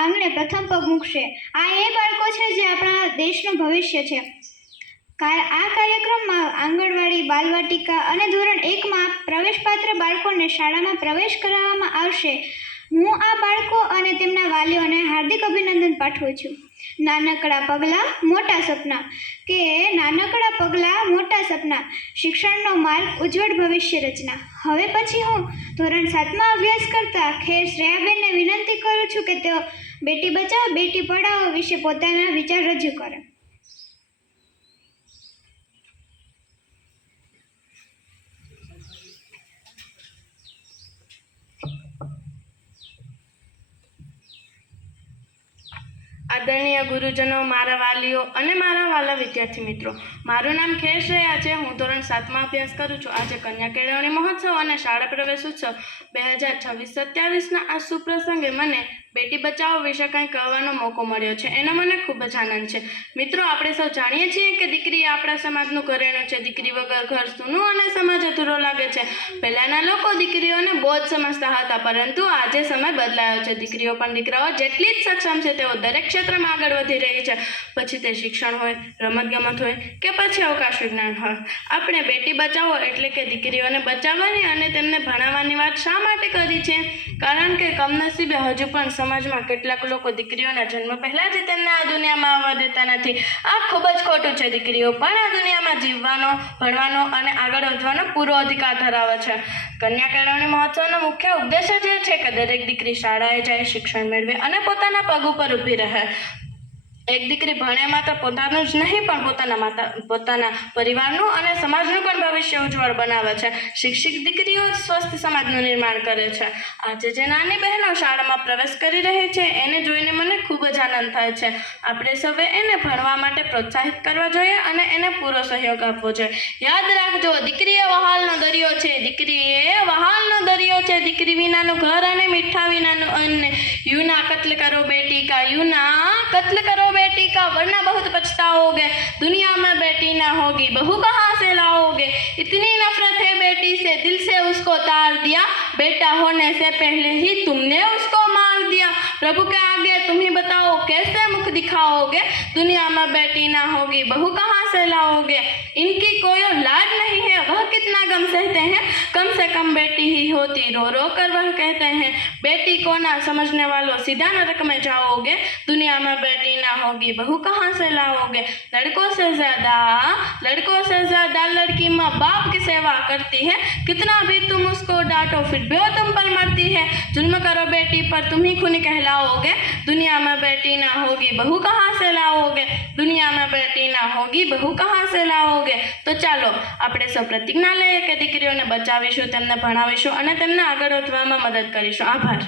આંગણે પ્રથમ પગ મૂકશે। આ એ બાળકો છે જે આપણા દેશનું ભવિષ્ય છે। આ કાર્યક્રમમાં આંગણવાડી, બાલવાટિકા અને ધોરણ 1માં પ્રવેશપાત્ર બાળકોને શાળામાં પ્રવેશ કરાવવામાં આવશે। હું આ બાળકો અને તેમના વાલીઓને હાર્દિક અભિનંદન પાઠવું છું। નાનકડા પગલાં મોટા સપના કે નાનકડા પગલાં મોટા સપના, શિક્ષણનો માર્ગ ઉજ્જવળ ભવિષ્ય રચના। હવે પછી હું ધોરણ 7માં અભ્યાસ કરતા ખેર શ્રેયાબેનને વિનંતી કરું છું કે તેઓ બેટી બચાવો બેટી પઢાઓ વિશે પોતાના વિચાર રજૂ કરે। આદરણીય ગુરુજનો, મારા વાલીઓ અને મારા વાલા વિદ્યાર્થી મિત્રો, મારું નામ ખેર શ્રેયા છે। હું ધોરણ 7માં અભ્યાસ કરું છું। આજે કન્યા કેળવણી મહોત્સવ અને શાળા પ્રવેશ ઉત્સવ 2026-27ના આ સુપ્રસંગે મને બેટી બચાવો વિશે કંઈ કહેવાનો મોકો મળ્યો છે, એનો મને ખૂબ જ આનંદ છે। મિત્રો, આપણે સૌ જાણીએ છીએ કે દીકરી આપણા સમાજનું ઘરેણું છે। દીકરી વગર ઘર સૂનું અને સમાજ અધૂરો લાગે છે। પહેલાંના લોકો દીકરીઓને બોજ સમજતા હતા, પરંતુ આજે સમય બદલાયો છે। દીકરીઓ પણ દીકરાઓ જેટલી જ સક્ષમ છે। તેઓ દરેક ક્ષેત્રમાં આગળ વધી રહી છે, પછી તે શિક્ષણ હોય, રમતગમત હોય કે પછી અવકાશ વિજ્ઞાન હોય। આપણે બેટી બચાવો એટલે કે દીકરીઓને બચાવવાની અને તેમને ભણાવવાની વાત શા માટે કરી છે? કારણ કે કમનસીબે હજુ પણ સમાજમાં કેટલાક લોકો દીકરીઓના જન્મ પહેલાં જ તેમને આ દુનિયામાં આવવા દેતા નથી। આ ખૂબ જ ખોટું છે। દીકરીઓ પણ આ દુનિયામાં જીવવાનો, ભણવાનો અને આગળ વધવાનો પૂરો અધિકાર ધરાવે છે। કન્યા કેળવણી મહોત્સવનો મુખ્ય ઉદ્દેશ્ય જે છે કે દરેક દીકરી શાળાએ જાય, શિક્ષણ મેળવે અને પોતાના પગ ઉપર ઊભી રહે। એક દીકરી ભણે માત્ર પોતાનું જ નહીં પણ પોતાના પરિવારનું અને સમાજનું પણ ભવિષ્ય ઉજ્જવળ બનાવે છે। શિક્ષિત દીકરીઓ સ્વસ્થ સમાજનું નિર્માણ કરે છે। આજે જે નાની બહેનો શાળામાં પ્રવેશ કરી રહી છે એને જોઈને મને ખૂબ જ આનંદ થાય છે। આપણે સૌએ એને ભણવા માટે પ્રોત્સાહિત કરવા જોઈએ અને એને પૂરો સહયોગ આપવો જોઈએ। યાદ રાખજો, દીકરી એ વહાલનો દરિયો છે। દીકરી એ વહાલનો દરિયો છે। દીકરી વિનાનું ઘર અને મીઠા વિનાનું અન્ન। यूं ना कत्ल करो बेटी का, यूं ना कत्ल करो बेटी का, वरना बहुत पछताओगे। दुनिया में बेटी ना होगी, बहू कहाँ से लाओगे। इतनी नफरत है बेटी से, दिल से उसको तार दिया। बेटा होने से पहले ही तुमने उसको मार दिया। प्रभु के आगे तुम ही बताओ कैसे मुख दिखाओगे। दुनिया में बेटी ना होगी, बहू कहाँ से लाओगे। इनकी कोई औलाद नहीं है, वह कितना गम सहते हैं। कम से कम बेटी ही होती, रो रो कर वह कहते हैं। बेटी को ना समझने वालों सीधा नरक में जाओगे। दुनिया में बेटी ना होगी, बहू कहाँ से लाओगे। लड़कों से ज्यादा लड़की माँ बाप की सेवा करती है। कितना भी तुम उसको डांटो फिर भी वो तुम पर मरती है। जुल्म करो बेटी पर तुम ही खून कहलाओगे। दुनिया में बेटी ना होगी, बहू कहाँ से लाओगे। दुनिया में बेटी ना होगी, बहू कहाँ से लाओगे। तो ચાલો આપણે સૌ પ્રતિજ્ઞા લઈએ કે દીકરીઓને બચાવીશું, તેમને ભણાવીશું અને તેમને આગળ વધવામાં મદદ કરીશું। આભાર।